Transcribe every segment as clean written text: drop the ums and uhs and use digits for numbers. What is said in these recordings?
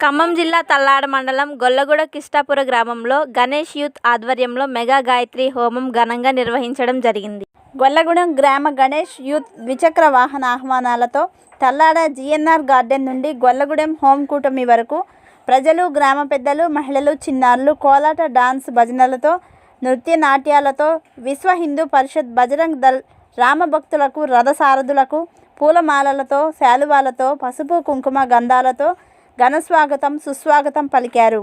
ఖమ్మం జిల్లా తల్లాడ మండలం గొల్లగూడ కిష్టాపుర గ్రామంలో గణేష్ యూత్ ఆధ్వర్యంలో మెగా గాయత్రి హోమం ఘనంగా నిర్వహించడం జరిగింది. గొల్లగూడెం గ్రామ గణేష్ యూత్ ద్విచక్ర వాహన ఆహ్వానాలతో తల్లాడ జిఎన్ఆర్ గార్డెన్ నుండి గొల్లగూడెం హోం కూటమి వరకు ప్రజలు, గ్రామ పెద్దలు, మహిళలు, చిన్నారులు కోలాట, డాన్స్, భజనలతో, నృత్య నాట్యాలతో విశ్వ హిందూ పరిషత్, బజరంగ్ దళ్ రామభక్తులకు, రథసారథులకు పూలమాలలతో, శాలువాలతో, పసుపు కుంకుమ గంధాలతో ఘనస్వాగతం, సుస్వాగతం పలికారు.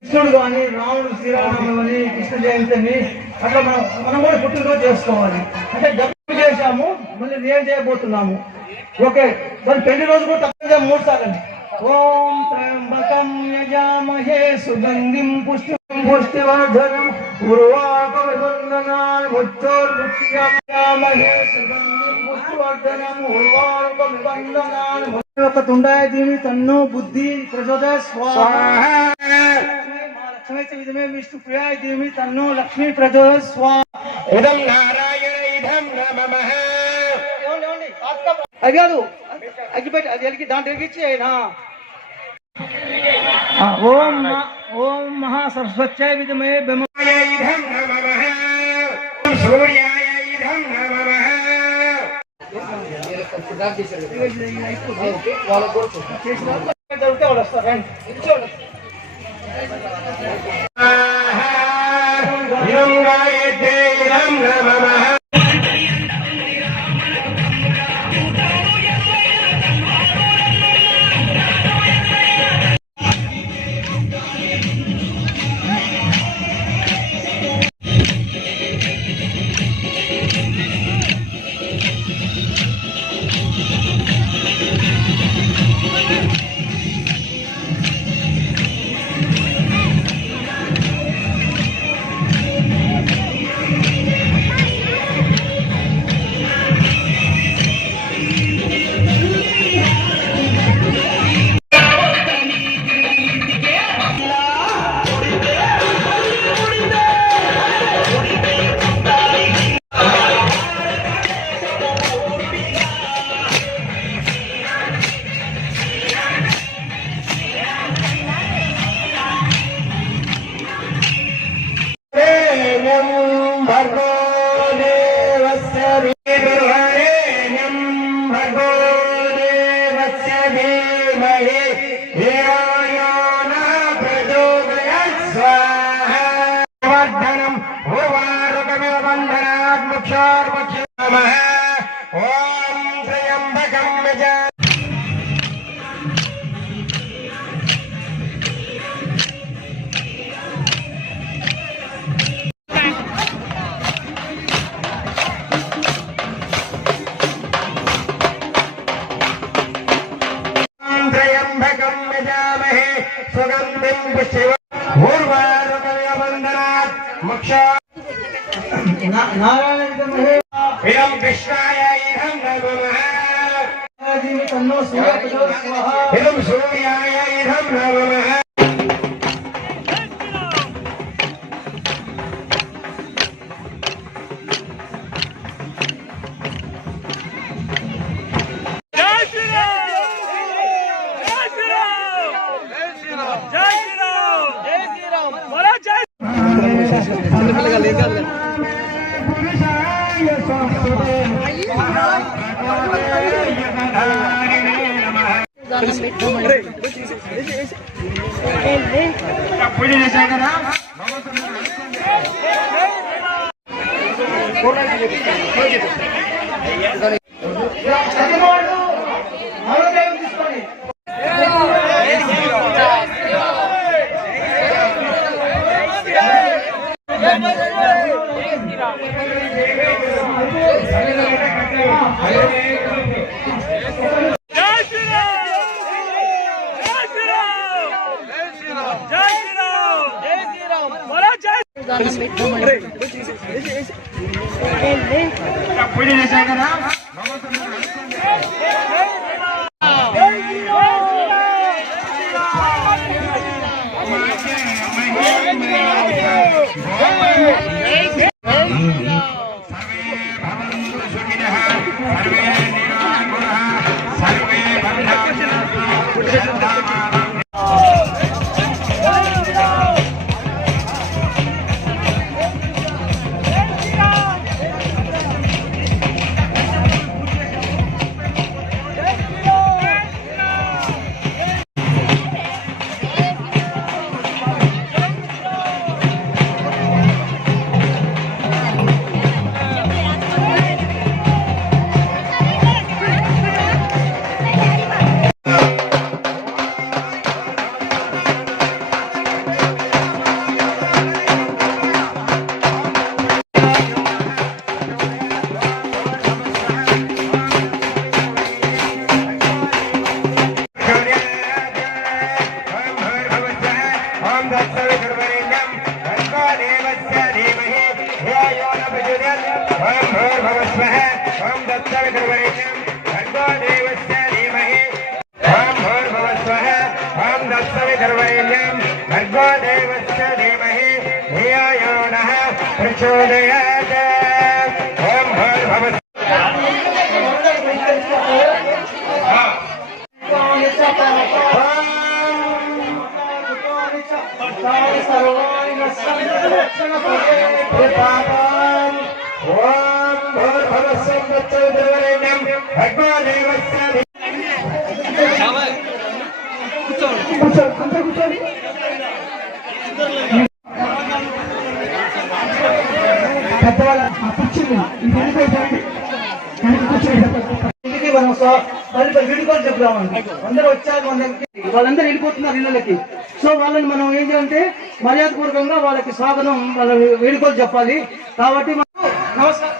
కృష్ణుడు కానీ, రాముడు, శ్రీరామనవమి అని, కృష్ణ జయంతి అని అట్లా మనం కూడా పుట్టినరోజు చేసుకోవాలి. అంటే డబ్బు చేశాము, మళ్ళీ రేపు చేయబోతున్నాము. ఓకే, దాని పెళ్లి రోజు కూడా తప్పనిసరిగా 3 సార్లు. ఓం త్రయంబకం యజామహే సుగంధిం పుష్టివర్ధనం ఉర్వారుకమిబంధనాన్ ముచ్చోర్ముఖ్యామహే సుగంధిం పుష్టివర్ధనం ఉర్వారుకమిబంధనాన్ తుండాయ దీవి తన్నో బుద్ధి ప్రచోదయాత్ స్వాహా. లక్ష్మీ విష్ణు ప్రియాయ దీవి తన్నో లక్ష్మీ ప్రచోదయాత్ స్వాహా. ఇదం నారాయణ ఇదం నమః. అది కాదు, అగ్గిపెట్టి అది ఎలిగి దాంట్లో ఎలిగించి అయినా ఓం మహాసరస్వత్యై విద్మహే బ్రహ్మాయ ఇదం నమః సూర్యాయ ఇదం నమః. వాళ్ళు వస్తారు. పూజ చేశాం కదా. పూజ చేశాం కదా. Thank you. ఇంటికి మనం వీడుకోలు చెప్తామండి. అందరూ వచ్చారు మన దగ్గరికి, వాళ్ళందరూ వెళ్ళిపోతున్నారు ఇళ్ళకి. సో వాళ్ళని మనం ఏం చేయాలంటే మర్యాద పూర్వకంగా వాళ్ళకి స్వాగతం, వాళ్ళ వీడుకోలు చెప్పాలి. కాబట్టి నమస్కారం.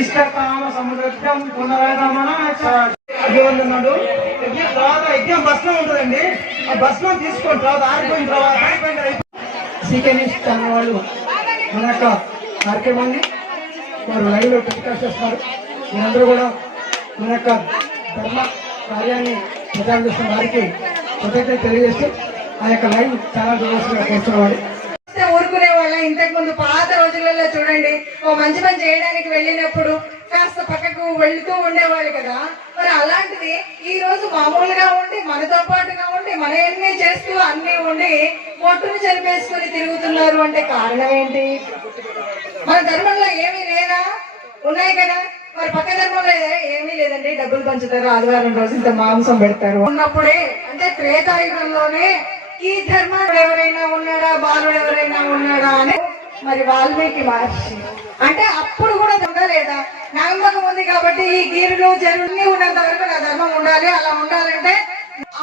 ఇష్టకామ సముద్రం పునరాగమనాడు. యజ్ఞం భస్మం ఉంటుందండి. ఆ భస్మం తీసుకోండి. తర్వాత ఆరిపోయిన తర్వాత సీకెనిస్ట్ అన్న వాళ్ళు మన యొక్క కార్యక్రమాన్ని వారు లైవ్ లో టెలికాస్ట్ చేస్తున్నారు. మీరందరూ కూడా మన యొక్క ధర్మ కార్యాన్ని ప్రచారం చేస్తున్న వారికి కృతజ్ఞత తెలియజేస్తూ ఆ యొక్క లైవ్ చాలా దూరంగా కోరుతున్నవాడు. ఊరుకునే వాళ్ళ ఇంతకు ముందు పాత రోజులలో చూడండి, ఓ మంచి పని చేయడానికి వెళ్ళినప్పుడు కాస్త పక్కకు వెళ్తూ ఉండేవాళ్ళు కదా. మరి అలాంటిది ఈ రోజు మామూలుగా ఉండి మనతో పాటుగా ఉండి మన ఎన్ని చేస్తూ అన్ని ఉండి మొట్టును చనిపేసుకుని తిరుగుతున్నారు అంటే కారణం ఏంటి? మన ధర్మంలో ఏమీ లేదా? ఉన్నాయి కదా. మరి పక్క ధర్మంలో ఏమీ లేదండి, డబ్బులు పంచుతారు, ఆదివారం రోజు ఇంత మాంసం పెడతారు. ఉన్నప్పుడే అంటే త్రేతాయుగంలోనే ఈ ధర్మాలు ఎవరైనా ఉన్నాడా, బాలుడు ఎవరైనా ఉన్నాడా అని మరి వాల్మీకి మహర్షి అంటే అప్పుడు కూడా లేదా నమ్మకం ఉంది కాబట్టి ఈ గిరులు చెరువుని ఉన్నంత వరకు నా ధర్మం ఉండాలి. అలా ఉండాలంటే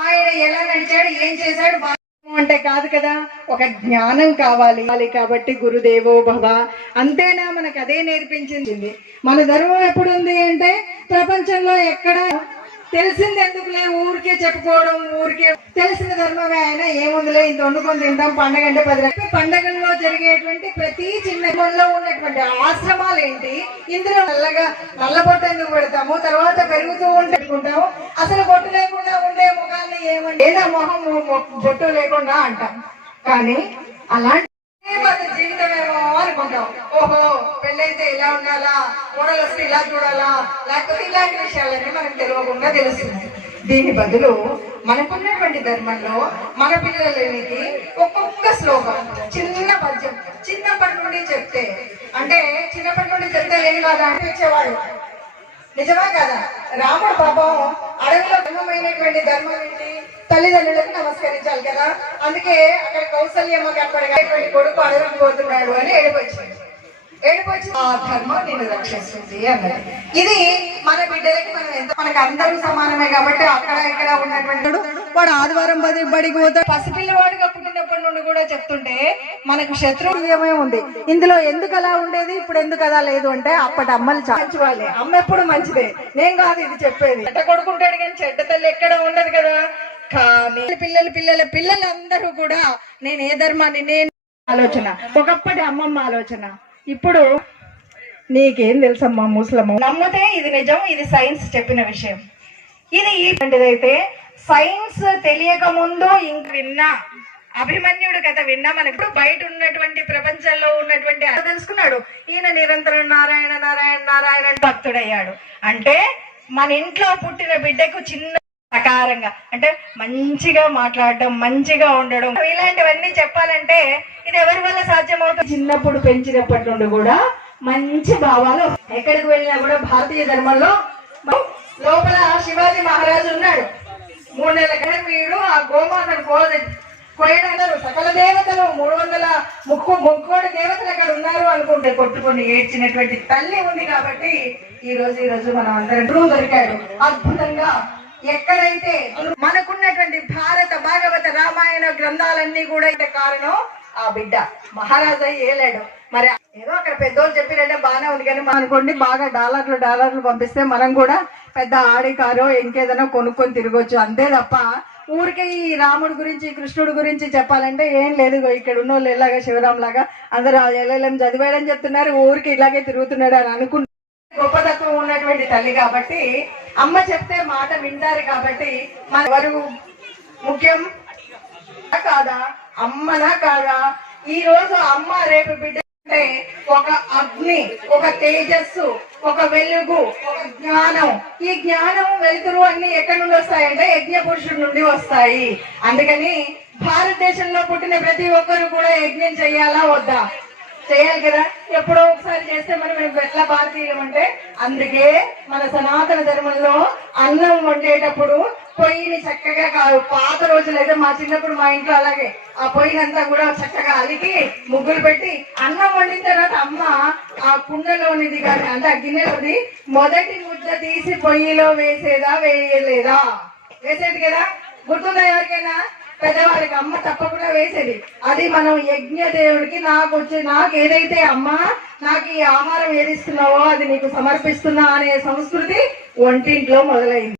ఆయన ఎలా నడిచాడు, ఏం చేశాడు అంటే కాదు కదా, ఒక జ్ఞానం కావాలి. కాబట్టి గురుదేవో భవ అంతేనా, మనకు అదే నేర్పించింది. మన ధర్మం ఎప్పుడు ఉంది అంటే ప్రపంచంలో ఎక్కడ తెలిసింది ఎందుకులే ఊరికే చెప్పుకోవడం, ఊరికే తెలిసిన ధర్మమే. ఆయన ఏముందిలే ఇంత వండుకొని తింటాం, పండగ అంటే 10 రకాల పండగల్లో జరిగేటువంటి ప్రతి చిన్నలో ఉన్నటువంటి ఆశ్రమాలు ఏంటి, ఇందులో నల్ల బొట్టు ఎందుకు పెడతాము, తర్వాత పెరుగుతూ పెట్టుకుంటాము, అసలు బొట్టు లేకుండా ఉండే ముఖాన్ని ఏమంటే ఏదో మొహం బొట్టు లేకుండా అంటాం. కానీ అలాంటి జీవితమేమో అనుకుంటాం. ఓహో పెళ్ళైతే ఇలా ఉండాలా, కూడలు వస్తే ఇలా చూడాలా, లేకపోతే ఇలాంటి విషయాలన్నీ మనకు తెలియకుండా తెలుస్తుంది. దీని బదులు మనకున్నటువంటి ధర్మంలో మన పిల్లలకి ఒక్కొక్క శ్లోకం, చిన్న పద్యం చిన్నప్పటి నుండి చెప్తే, అంటే చిన్నప్పటి నుండి చెప్తే ఏం కాదా అనిపించేవాడు. నిజమే కదా. రాముడు పాపం అడవిలో ధర్మమైనటువంటి ధర్మం ఏంటి, తల్లిదండ్రులకు నమస్కరించాలి కదా. అందుకే అక్కడ కౌసల్యమ్మ కనపడేటువంటి కొడుకు అడవికి పోతున్నాడు అని ఏడుపొచ్చింది. ఆ ధర్మం నిన్ను రక్షిస్తుంది అన్నది. ఇది మన బిడ్డలకి మనం ఎంత, మనకు అందరూ సమానమే కాబట్టి అక్కడ ఇక్కడ ఉన్నటువంటి వాడు ఆదివారం బడికి పోతాడు. పసిపిల్లవాడుగా పుట్టినప్పటి నుండి కూడా చెప్తుంటే మనకు శత్రువుయమే ఉంది. ఇందులో ఎందుకు అలా ఉండేది, ఇప్పుడు ఎందుకు అలా లేదు అంటే అప్పటి అమ్మలు మంచి వాళ్ళే. అమ్మ ఎప్పుడు మంచిదే, నేను కాదు ఇది చెప్పేది. చెడ్డ కొడుకుంటాడు కానీ చెడ్డ తల్లి ఎక్కడ ఉండదు కదా. కానీ పిల్లలందరూ కూడా నేను ఏ ధర్మాన్ని, నేను ఆలోచన ఒకప్పటి అమ్మమ్మ ఆలోచన. ఇప్పుడు నీకేం తెలుసమ్మా ముసలమ్మ, నమ్మితే ఇది నిజం, ఇది సైన్స్ చెప్పిన విషయం. ఇది ఇటువంటిదైతే సైన్స్ తెలియక ముందు ఇంక విన్నా, అభిమన్యుడు కథ విన్నా. మనకు బయట ఉన్నటువంటి ప్రపంచంలో ఉన్నటువంటి తెలుసుకున్నాడు. ఈయన నిరంతరం నారాయణ నారాయణ నారాయణ భక్తుడయ్యాడు. అంటే మన ఇంట్లో పుట్టిన బిడ్డకు చిన్న సకారంగా అంటే మంచిగా మాట్లాడడం, మంచిగా ఉండడం, ఇలాంటివన్నీ చెప్పాలంటే ఇది ఎవరి వల్ల సాధ్యమవుతుంది? చిన్నప్పుడు పెంచినప్పటి నుండి కూడా మంచి భావాలు. ఎక్కడికి వెళ్ళినా కూడా భారతీయ ధర్మంలో లోపల శివాజీ మహారాజు ఉన్నాడు. 3 నెలల క్రితం వీడు ఆ గోమాతను కోయడారు. సకల దేవతలు 330 దేవతలు అక్కడ ఉన్నారు అనుకుంటే కొట్టుకొని ఏడ్చినటువంటి తల్లి ఉంది. కాబట్టి ఈ రోజు మనం అందరం దొరికాడు అద్భుతంగా. ఎక్కడైతే మనకున్నటువంటి భారత భాగవత రామాయణ గ్రంథాలన్నీ కూడా కారణం ఆ బిడ్డ మహారాజు అయ్యి ఏలాడు. మరి ఏదో అక్కడ పెద్దోళ్ళు చెప్పినట్టే బాగానే ఉంది, కానీ మనం అనుకోండి బాగా డాలర్లు పంపిస్తే మనం కూడా పెద్ద ఆడి కారో ఇంకేదైనా కొనుక్కొని తిరగొచ్చు. అంతే తప్ప ఊరికే ఈ రాముడి గురించి కృష్ణుడి గురించి చెప్పాలంటే ఏం లేదు. ఇక్కడ ఉన్న వాళ్ళు ఇలాగా శివరాం లాగా అందరూ ఎల్ఎల్ఎం చదివాడని చెప్తున్నారు, ఊరికి ఇలాగే తిరుగుతున్నాడు అని అనుకుంటున్నారు. గొప్పతత్వం ఉన్నటువంటి తల్లి కాబట్టి అమ్మ చెప్తే మాట వింటారు. కాబట్టి మన ఎవరు ముఖ్యం కాదా, అమ్మనా కాదా? ఈ రోజు అమ్మ రేపు బిడ్డ అంటే ఒక అగ్ని, ఒక తేజస్సు, ఒక వెలుగు, ఒక జ్ఞానం. ఈ జ్ఞానం వెలుతురు అన్ని ఎక్కడి నుండి వస్తాయంటే యజ్ఞ పురుషుడి నుండి వస్తాయి. అందుకని భారతదేశంలో పుట్టిన ప్రతి ఒక్కరు కూడా యజ్ఞం చెయ్యాలా వద్దా? చేయాలి కదా. ఎప్పుడో ఒకసారి చేస్తే మనం ఎట్లా భారతీయులం అంటే, అందుకే మన సనాతన ధర్మంలో అన్నం వండేటప్పుడు పొయ్యిని చక్కగా పాత రోజులైతే మా చిన్నప్పుడు మా ఇంట్లో అలాగే ఆ పొయ్యినంతా కూడా చక్కగా అలికి ముగ్గులు పెట్టి అన్నం వండిన తర్వాత అమ్మ ఆ కుండలోనిది కానీ అంటే ఆ గిన్నెలోది మొదటి ముద్ద తీసి పొయ్యిలో వేసేదా వేయలేదా? వేసేది కదా, గుర్తుందా ఎవరికైనా? పెద్దవాళ్ళకి అమ్మ తప్పకుండా వేసేది. అది మనం యజ్ఞ దేవుడికి నాకు ఏదైతే అమ్మ నాకు ఈ ఆహారం ఏదిస్తున్నావో అది నీకు సమర్పిస్తున్నా అనే సంస్కృతి వంటింట్లో మొదలైంది.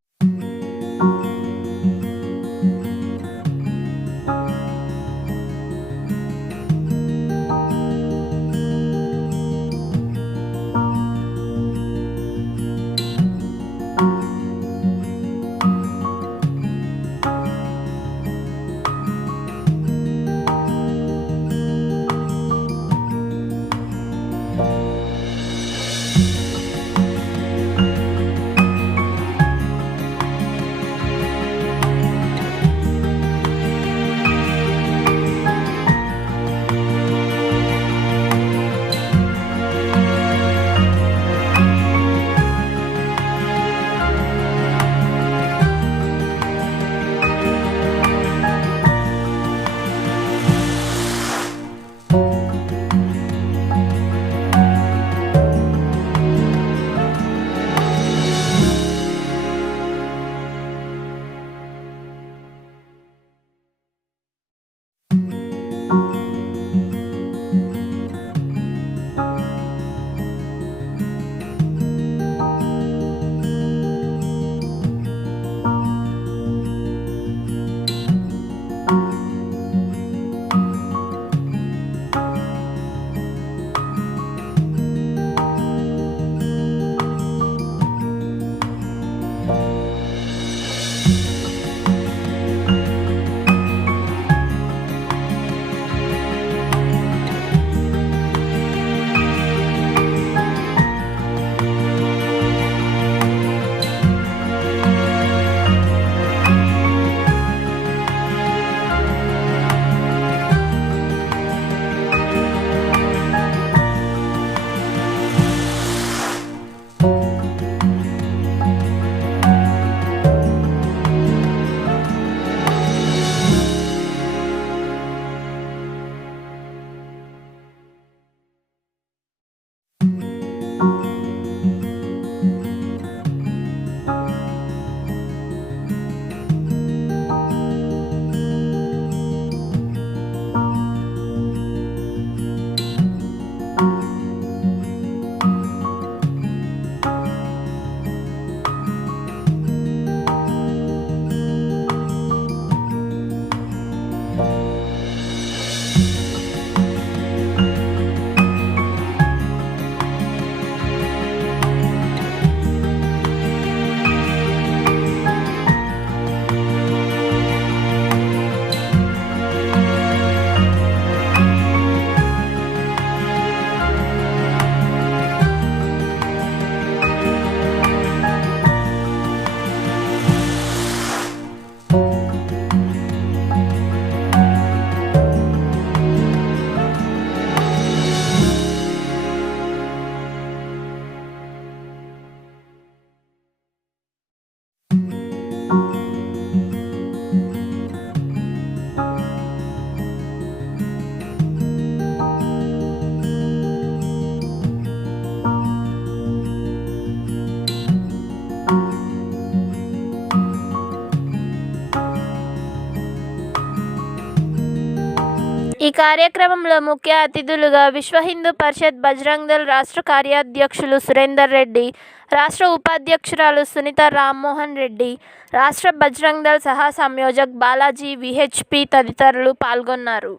ఈ కార్యక్రమంలో ముఖ్య అతిథులుగా విశ్వ హిందూ పరిషత్ బజరంగ్ దళ్ రాష్ట్ర కార్యాధ్యక్షులు సురేందర్ రెడ్డి, రాష్ట్ర ఉపాధ్యక్షురాలు సునీత రామ్మోహన్ రెడ్డి, రాష్ట్ర బజరంగ్ దళ్ సహా సంయోజక్ బాలాజీ, విహెచ్పి తదితరులు పాల్గొన్నారు.